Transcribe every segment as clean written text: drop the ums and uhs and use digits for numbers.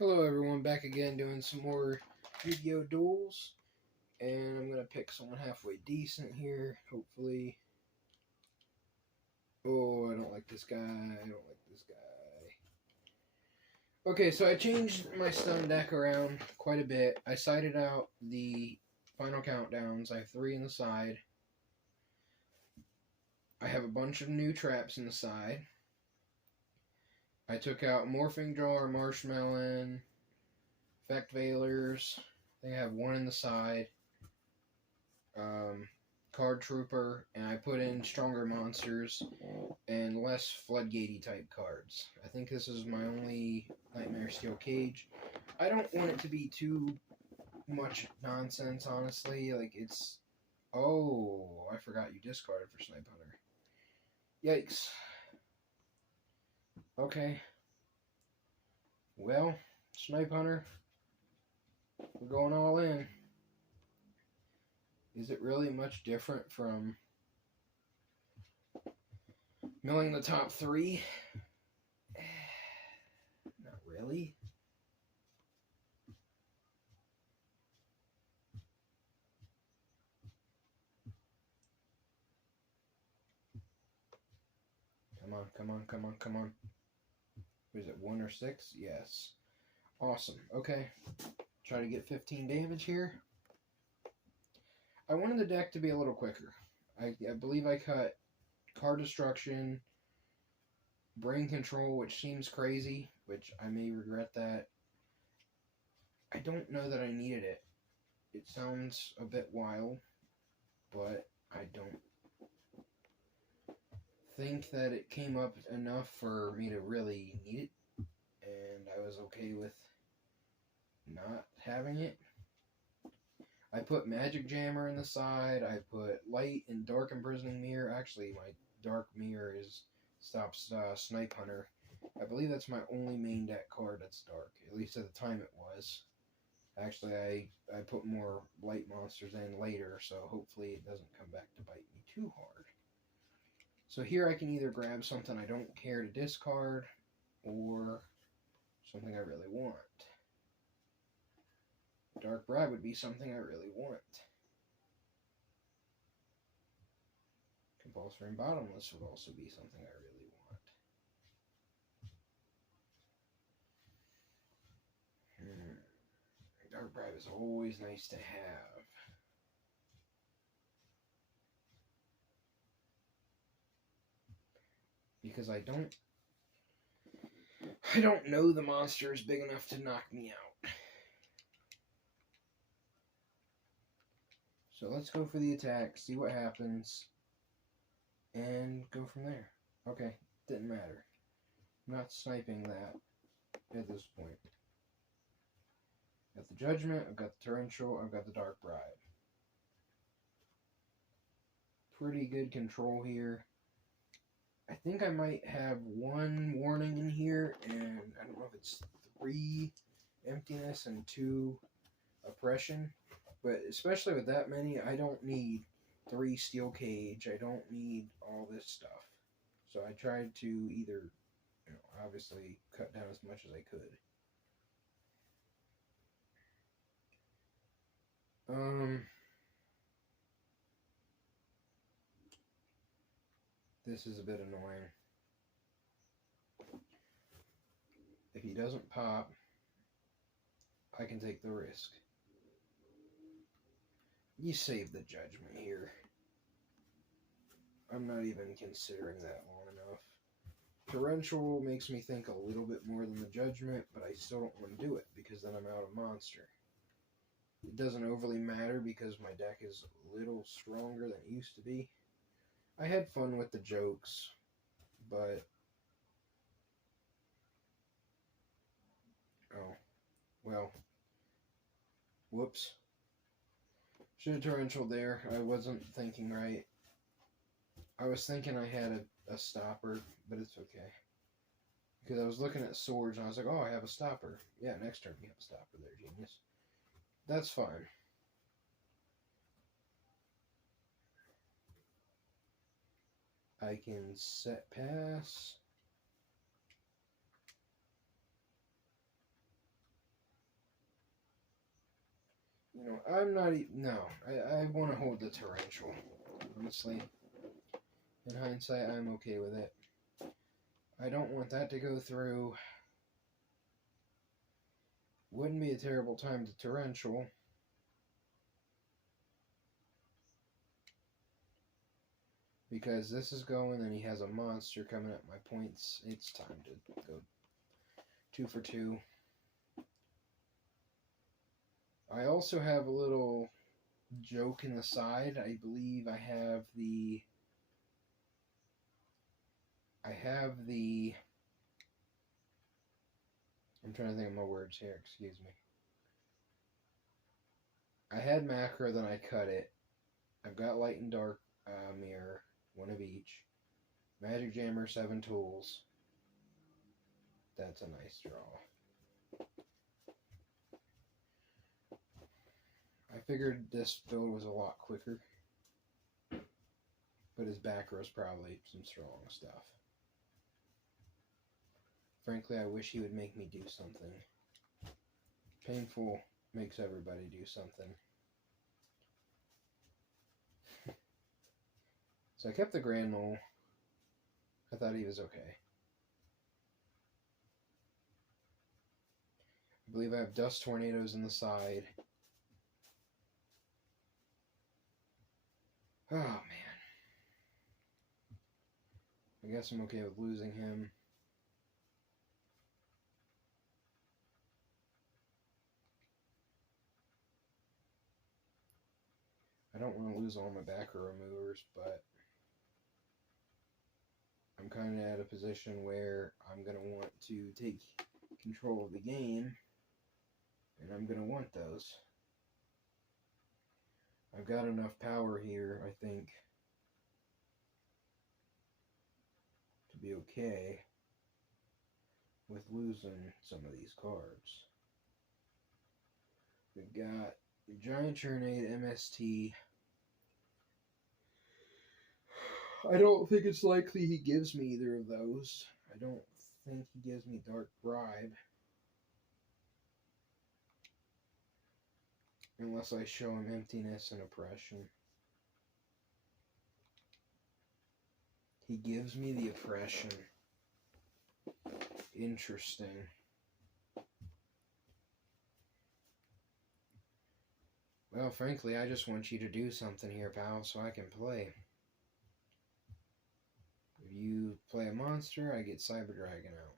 Hello everyone, back again doing some more Yu-Gi-Oh! Duels. And I'm going to pick someone halfway decent here, hopefully. Oh, I don't like this guy, I don't like this guy. Okay, so I changed my stun deck around quite a bit. I sided out the final countdowns. I have 3 in the side. I have a bunch of new traps in the side. I took out Morphing Jar, Marshmallow, Effect Veilers. I think I have 1 in the side. Card Trooper, and I put in stronger monsters and less floodgatey type cards. I think this is my only Nightmare Steel Cage. I don't want it to be too much nonsense, honestly. Like, it's... Oh, I forgot you discarded for Snipe Hunter. Yikes. Okay. Well, Snipe Hunter, we're going all in. Is it really much different from milling the top 3? Not really. Come on, come on, come on, come on. What is it, 1 or 6? Yes. Awesome. Okay. Try to get 15 damage here. I wanted the deck to be a little quicker. I believe I cut Card Destruction, Brain Control, which seems crazy, which I may regret that. I don't know that I needed it. It sounds a bit wild, but I don't think that it came up enough for me to really need it, and I was okay with not having it. I put Magic Jammer in the side. I put Light and Dark Imprisoning Mirror. Actually, my Dark Mirror stops Snipe Hunter. I believe that's my only main deck card that's dark. At least at the time it was. Actually, I put more light monsters in later, so hopefully it doesn't come back to bite me too hard. So here I can either grab something I don't care to discard, or something I really want. Dark Bribe would be something I really want. Compulsory and Bottomless would also be something I really want. Dark Bribe is always nice to have. Because I don't know the monster is big enough to knock me out. So let's go for the attack, see what happens, and go from there. Okay, didn't matter. I'm not sniping that at this point. Got the Judgment, I've got the Torrential, I've got the Dark Bribe. Pretty good control here. I think I might have 1 warning in here, and I don't know if it's 3 emptiness and 2 oppression. But especially with that many, I don't need 3 steel cage. I don't need all this stuff. So I tried to either, obviously cut down as much as I could. This is a bit annoying. If he doesn't pop, I can take the risk. You save the Judgment here. I'm not even considering that long enough. Torrential makes me think a little bit more than the Judgment, but I still don't want to do it because then I'm out of monster. It doesn't overly matter because my deck is a little stronger than it used to be. I had fun with the jokes, but... Oh, well. Whoops. Should have Torrential there. I wasn't thinking right. I was thinking I had a stopper, but it's okay. Because I was looking at swords and I was like, oh, I have a stopper. Yeah, next turn you have a stopper there, genius. That's fine. I can set pass. You know, I'm not no, I want to hold the torrential. Honestly, in hindsight, I'm okay with it. I don't want that to go through. Wouldn't be a terrible time to torrential. Because this is going, and he has a monster coming at my points. It's time to go 2 for 2. I also have a little joke in the side. I believe I have the I'm trying to think of my words here, excuse me. I had macro, then I cut it. I've got light and dark mirror, one of each. Magic Jammer, 7 tools. That's a nice draw. I figured this build was a lot quicker, but his back row's probably some strong stuff. Frankly, I wish he would make me do something. Painful makes everybody do something. So I kept the Grand Mole. I thought he was okay. I believe I have Dust Tornadoes in the side. Oh, man. I guess I'm okay with losing him. I don't want to lose all my back row movers, but I'm kind of at a position where I'm going to want to take control of the game, and I'm going to want those. I've got enough power here, I think, to be okay with losing some of these cards. We've got Giant Churnade, MST. I don't think it's likely he gives me either of those. I don't think he gives me Dark Bribe. Unless I show him Emptiness and Oppression. He gives me the Oppression. Interesting. Well, frankly, I just want you to do something here, pal, so I can play. If you play a monster, I get Cyber Dragon out.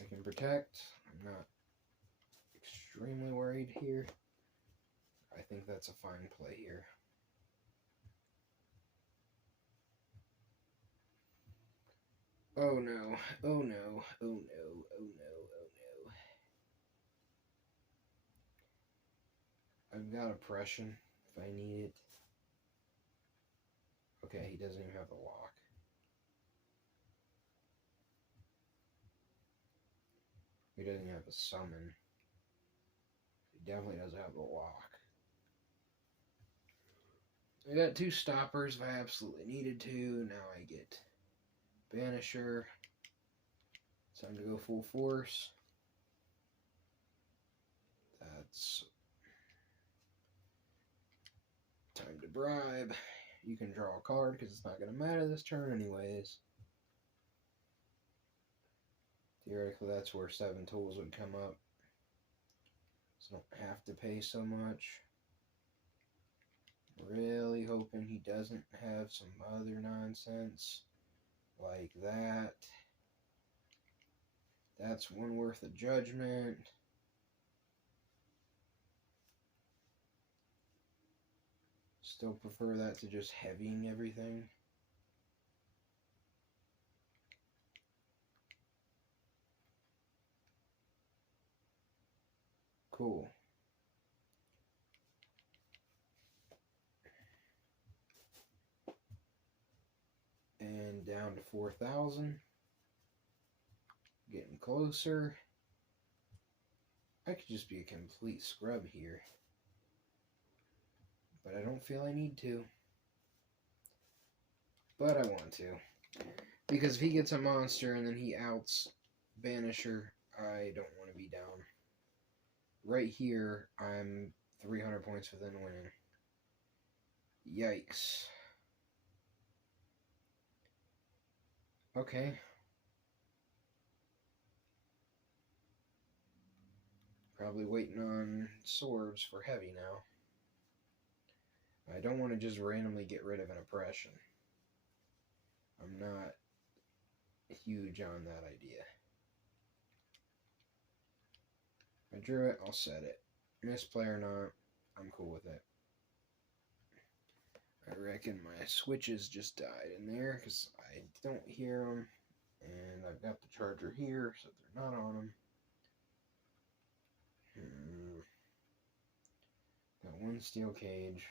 I can protect. I'm not extremely worried here. I think that's a fine play here. Oh no, oh no, oh no, oh no, oh no. I've got Oppression if I need it. Okay, he doesn't even have the lock. He doesn't even have a summon. He definitely doesn't have the lock. I got 2 stoppers if I absolutely needed to. Now I get Banisher. It's time to go full force. That's time to bribe. You can draw a card because it's not going to matter this turn anyways. Theoretically, that's where 7 tools would come up. So I don't have to pay so much. Really hoping he doesn't have some other nonsense like that. That's one worth of judgment. Still prefer that to just heavying everything. Cool. And down to 4,000. Getting closer. I could just be a complete scrub here. But I don't feel I need to. But I want to. Because if he gets a monster and then he outs Banisher, I don't want to be down right here, I'm 300 points within winning. Yikes. Okay. Probably waiting on swords for heavy now. I don't want to just randomly get rid of an oppression. I'm not huge on that idea. I drew it, I'll set it. Misplay or not, I'm cool with it. I reckon my switches just died in there because I don't hear them. And I've got the charger here, so they're not on them. Got one steel cage.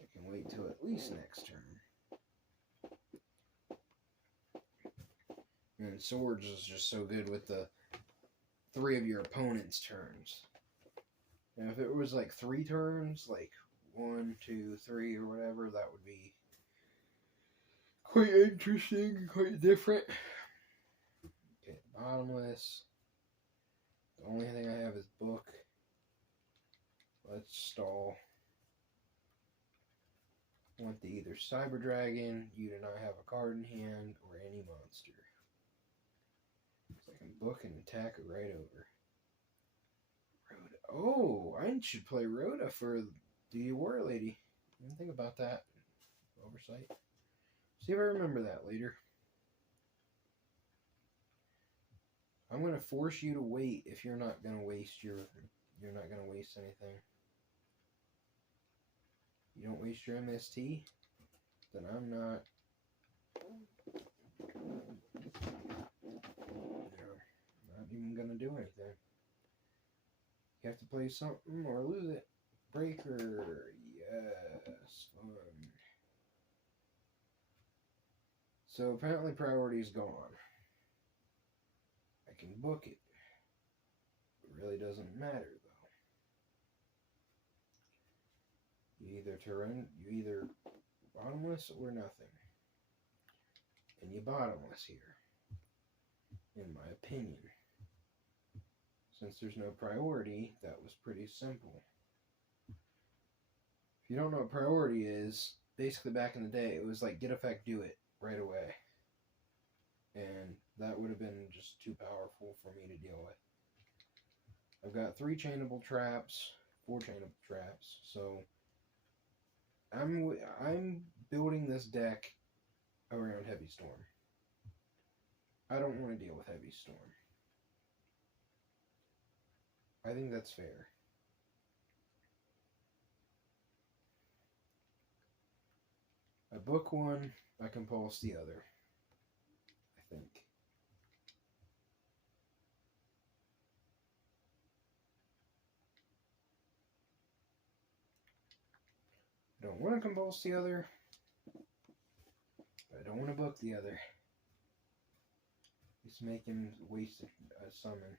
I can wait till at least next turn. And swords is just so good with the 3 of your opponent's turns. Now if it was like 3 turns, like 1, 2, 3 or whatever, that would be quite interesting, quite different. Okay, bottomless. The only thing I have is book. Let's stall. I want the either Cyber Dragon, you do not have a card in hand, or any monster. So I can book and attack it right over. Rhoda. Oh, I should play Rhoda for the War Lady. I didn't think about that. Oversight. See if I remember that later. I'm gonna force you to wait if you're not gonna waste you're not gonna waste anything. You don't waste your MST, then I'm not. Not even gonna do anything. You have to play something or lose it. Breaker, yes, fun. So apparently priority's gone. I can book it. It really doesn't matter though. You either bottomless or nothing. And you bottomless here. In my opinion. Since there's no priority, that was pretty simple. If you don't know what priority is, basically back in the day, it was like get effect, do it right away. And that would have been just too powerful for me to deal with. I've got 3 chainable traps, 4 chainable traps, so I'm building this deck around Heavy Storm. I don't want to deal with Heavy Storm. I think that's fair. I book one, I compulse the other. I think. I don't want to compulse the other. I don't want to book the other. Just make him waste a summon.